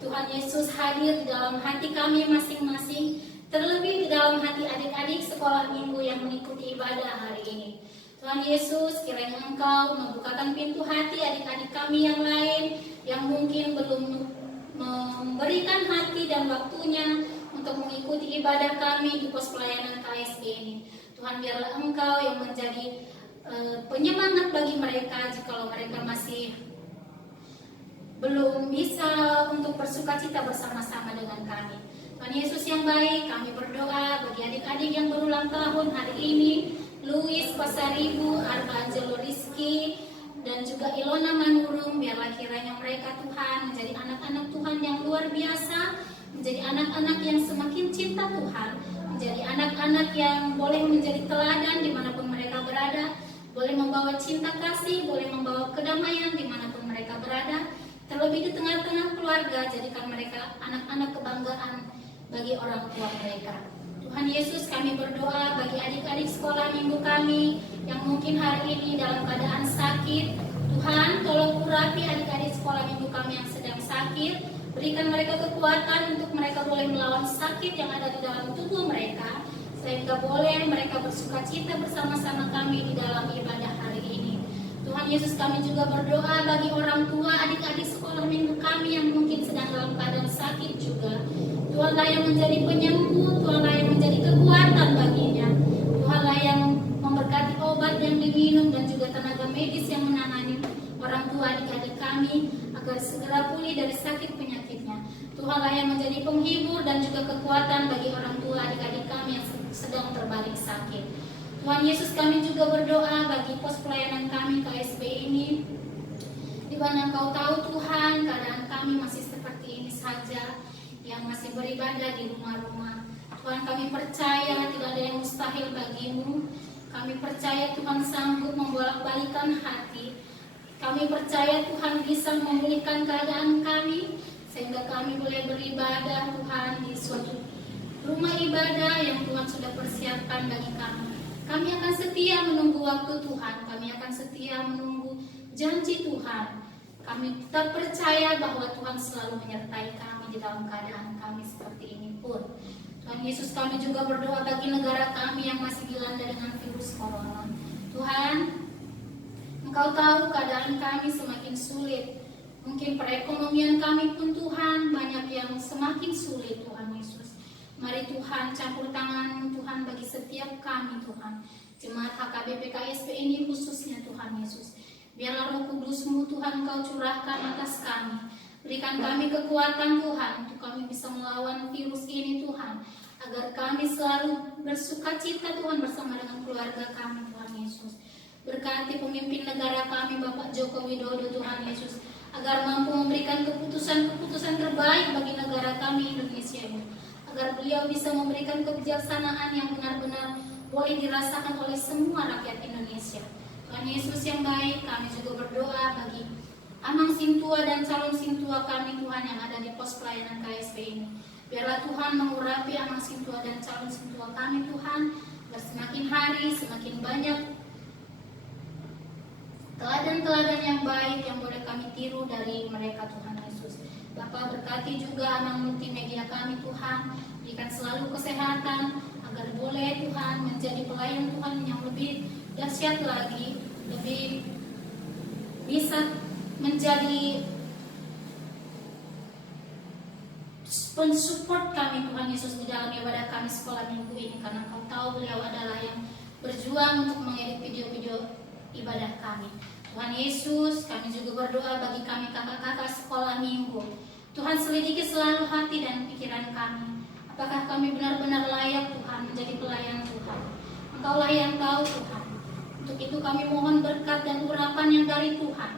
Tuhan Yesus hadir di dalam hati kami masing-masing, terlebih di dalam hati adik-adik sekolah minggu yang mengikuti ibadah hari ini. Tuhan Yesus, kiranya Engkau membukakan pintu hati adik-adik kami yang lain yang mungkin belum memberikan hati dan waktunya untuk mengikuti ibadah kami di pos pelayanan KSB ini. Tuhan, biarlah Engkau yang menjadi penyemangat bagi mereka jikalau mereka masih belum bisa untuk bersukacita bersama-sama dengan kami. Tuhan Yesus yang baik, kami berdoa bagi adik-adik yang berulang tahun hari ini, Luis Pasaribu, Arcangelo Rizky, dan juga Ilona Manurung. Biarlah kiranya mereka Tuhan menjadi anak-anak Tuhan yang luar biasa, menjadi anak-anak yang semakin cinta Tuhan, menjadi anak-anak yang boleh menjadi teladan dimanapun mereka berada, boleh membawa cinta kasih, boleh membawa kedamaian dimanapun mereka berada. Terlebih di tengah-tengah keluarga, jadikan mereka anak-anak kebanggaan bagi orang tua mereka. Tuhan Yesus, kami berdoa bagi adik-adik sekolah minggu kami yang mungkin hari ini dalam keadaan sakit. Tuhan, tolong urapi adik-adik sekolah minggu kami yang sedang sakit. Berikan mereka kekuatan untuk mereka boleh melawan sakit yang ada di dalam tubuh mereka, sehingga boleh mereka bersukacita bersama-sama kami di dalam ibadah hari ini. Tuhan Yesus, kami juga berdoa bagi orang tua adik-adik sekolah minggu kami yang mungkin sedang dalam keadaan sakit juga. Tuhanlah yang menjadi penyembuh, Tuhanlah yang menjadi kekuatan baginya. Tuhanlah yang memberkati obat yang diminum dan juga tenaga medis yang menangani orang tua adik-adik kami agar segera pulih dari sakit penyakitnya. Tuhanlah yang menjadi penghibur dan juga kekuatan bagi orang tua adik-adik kami yang sedang terbalik sakit. Tuhan Yesus, kami juga berdoa bagi pos pelayanan kami KSB ini, di mana Engkau tahu Tuhan keadaan kami masih seperti ini saja, yang masih beribadah di rumah-rumah. Tuhan, kami percaya tidak ada yang mustahil bagimu. Kami percaya Tuhan sanggup membolak-balikan hati. Kami percaya Tuhan bisa memulihkan keadaan kami, sehingga kami boleh beribadah Tuhan di suatu rumah ibadah yang Tuhan sudah persiapkan bagi kami. Kami akan setia menunggu waktu Tuhan, kami akan setia menunggu janji Tuhan. Kami tetap percaya bahwa Tuhan selalu menyertai kami di dalam keadaan kami seperti ini pun. Tuhan Yesus, kami juga berdoa bagi negara kami yang masih dilanda dengan virus corona. Tuhan, Engkau tahu keadaan kami semakin sulit. Mungkin perekonomian kami pun Tuhan banyak yang semakin sulit Tuhan Yesus. Mari Tuhan campur tangan-Mu Tuhan bagi setiap kami Tuhan. Jemaat HKBP KSP ini khususnya Tuhan Yesus. Biarlah Roh Kudus-Mu Tuhan Engkau curahkan atas kami. Berikan kami kekuatan Tuhan untuk kami bisa melawan virus ini Tuhan. Agar kami selalu bersukacita Tuhan bersama dengan keluarga kami Tuhan Yesus. Berkati pemimpin negara kami Bapak Joko Widodo Tuhan Yesus. Agar mampu memberikan keputusan-keputusan terbaik bagi negara kami Indonesia ini. Agar beliau bisa memberikan kebijaksanaan yang benar-benar boleh dirasakan oleh semua rakyat Indonesia. Tuhan Yesus yang baik, kami juga berdoa bagi Amang Sintua dan calon Sintua kami Tuhan yang ada di pos pelayanan KSP ini. Biarlah Tuhan mengurapi Amang Sintua dan calon Sintua kami Tuhan, semakin hari semakin banyak teladan-teladan yang baik yang boleh kami tiru dari mereka Tuhan Yesus. Bapa, berkati juga Amang multimedia kami Tuhan, berikan selalu kesehatan agar boleh Tuhan menjadi pelayan Tuhan yang lebih dahsyat lagi, lebih bisa menjadi pensupport kami Tuhan Yesus di dalam ibadah kami sekolah minggu ini, karena Kau tahu beliau adalah yang berjuang untuk mengedit video-video ibadah kami. Tuhan Yesus, kami juga berdoa bagi kami kakak-kakak sekolah minggu. Tuhan, selidiki selalu hati dan pikiran kami. Apakah kami benar-benar layak Tuhan menjadi pelayan Tuhan? Engkaulah yang tahu Tuhan. Untuk itu kami mohon berkat dan urapan yang dari Tuhan,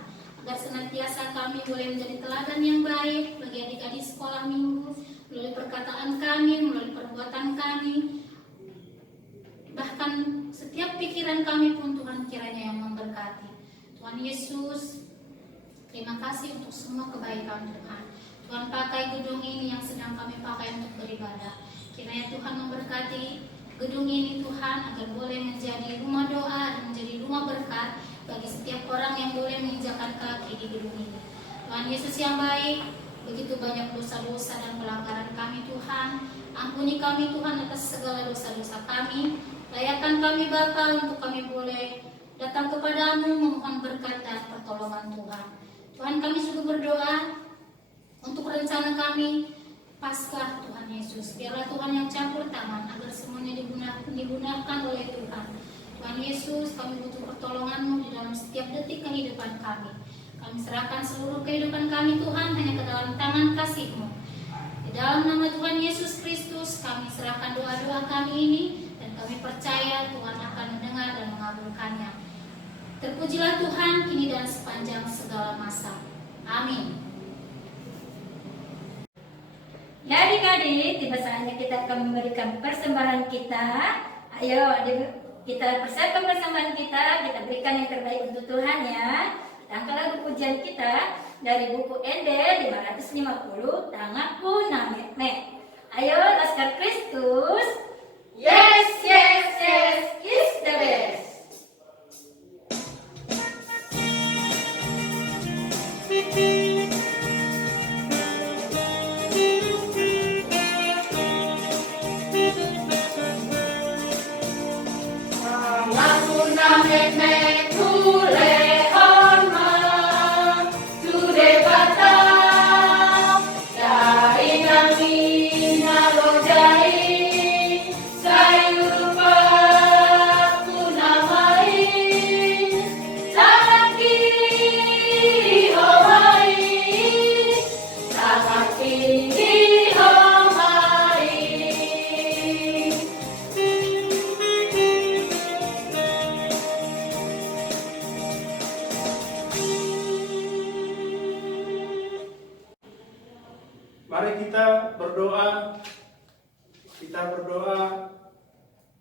agar senantiasa kami boleh menjadi teladan yang baik bagi adik-adik sekolah minggu, melalui perkataan kami, melalui perbuatan kami, bahkan setiap pikiran kami pun Tuhan kiranya yang memberkati. Tuhan Yesus, terima kasih untuk semua kebaikan Tuhan. Tuhan, pakai gedung ini yang sedang kami pakai untuk beribadah. Kiranya Tuhan memberkati gedung ini Tuhan, agar boleh menjadi rumah doa dan menjadi rumah berkat bagi setiap orang yang boleh menginjakkan kaki di gedung ini. Tuhan Yesus yang baik, begitu banyak dosa-dosa dan pelanggaran kami Tuhan. Ampuni kami Tuhan atas segala dosa-dosa kami. Layakan kami Bapa untuk kami boleh datang kepadamu memohon berkat dan pertolongan Tuhan. Tuhan, kami juga berdoa untuk rencana kami Paskah Tuhan Yesus. Biarlah Tuhan yang campur tangan agar semuanya digunakan oleh Tuhan. Tuhan Yesus, kami butuh pertolongan-Mu di dalam setiap detik kehidupan kami. Kami serahkan seluruh kehidupan kami Tuhan hanya ke dalam tangan kasih-Mu. Di dalam nama Tuhan Yesus Kristus, kami serahkan doa-doa kami ini dan kami percaya Tuhan akan mendengar dan mengabulkannya. Terpujilah Tuhan kini dan sepanjang segala masa. Amin. Ya adik-adik, tiba saatnya kita akan memberikan persembahan kita. Ayo kita persiapkan persembahan kita berikan yang terbaik untuk Tuhan ya. Kita angkat lagu pujian kita dari buku ND 550, Tanganku Name. Ayo Laskar Kristus. Yes, yes, yes, is the best. Mari kita berdoa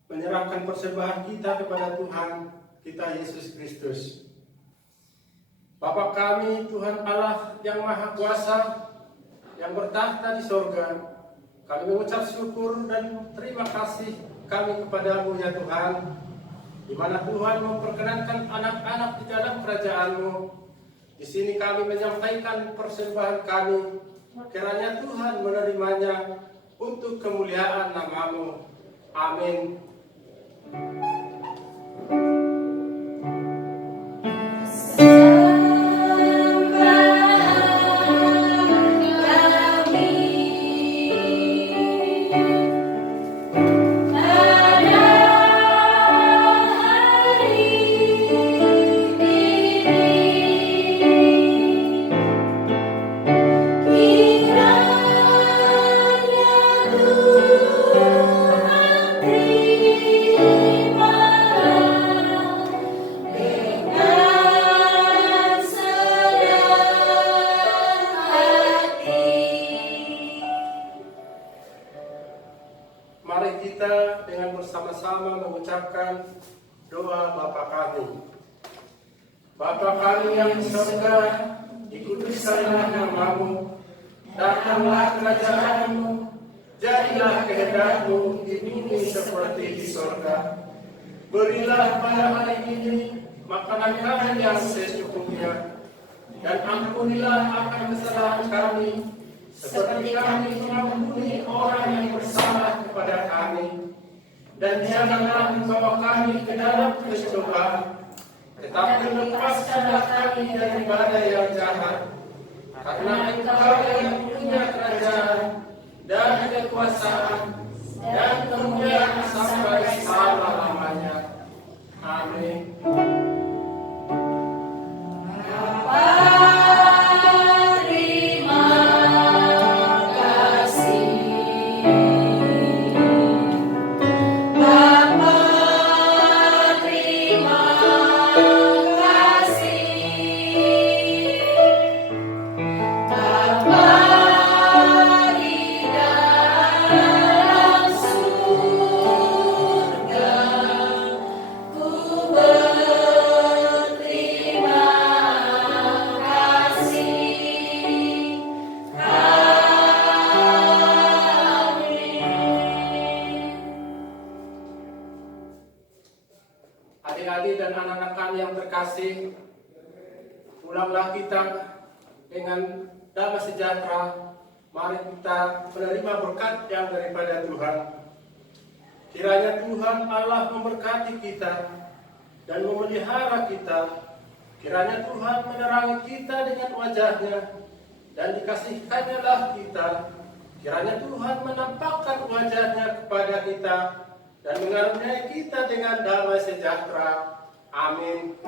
menyerahkan persembahan kita kepada Tuhan kita Yesus Kristus. Bapa kami, Tuhan Allah yang Maha Kuasa, yang bertahta di sorga, kami mengucap syukur dan terima kasih kami kepadamu ya Tuhan, di mana Tuhan memperkenankan anak-anak di dalam kerajaan-Mu. Di sini kami menyampaikan persembahan kami. Kiranya Tuhan menerimanya untuk kemuliaan nama-Mu. Amin. Mari kita dengan bersama-sama mengucapkan doa Bapa kami. Bapa kami yang di surga, dikuduskanlah nama-Mu, datanglah kerajaan-Mu, jadilah kehendak-Mu di bumi seperti di surga. Berilah pada hari ini makanan kami yang secukupnya, dan ampunilah akan kesalahan kami, seperti kami mengampuni orang yang bersalah kepada kami. Dan janganlah membawa kami ke dalam pencobaan, tetapi lepaskanlah kami daripada yang jahat. Karena Engkau yang punya kerajaan dan kekuasaan dan kemuliaan sampai selama-lamanya. Amin. Adik-adik dan anak-anak kami yang terkasih, pulanglah kita dengan damai sejahtera. Mari kita menerima berkat yang daripada Tuhan. Kiranya Tuhan Allah memberkati kita dan memelihara kita. Kiranya Tuhan menerangi kita dengan wajah-Nya dan dikasihkannya lah kita. Kiranya Tuhan menampakkan wajahnya kepada kita dan mengaruniai kita dengan damai sejahtera. Amin.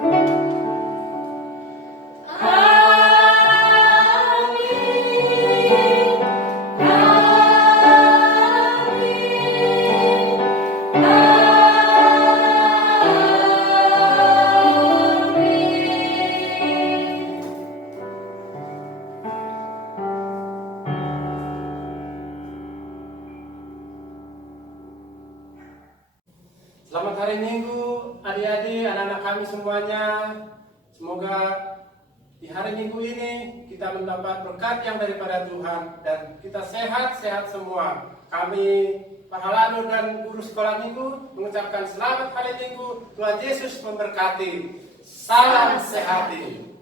Selamat hari Minggu, adik-adik, anak-anak kami semuanya. Semoga di hari Minggu ini kita mendapat berkat yang daripada Tuhan dan kita sehat-sehat semua. Kami para ladu dan guru sekolah Minggu mengucapkan selamat hari Minggu. Tuhan Yesus memberkati. Salam sehati.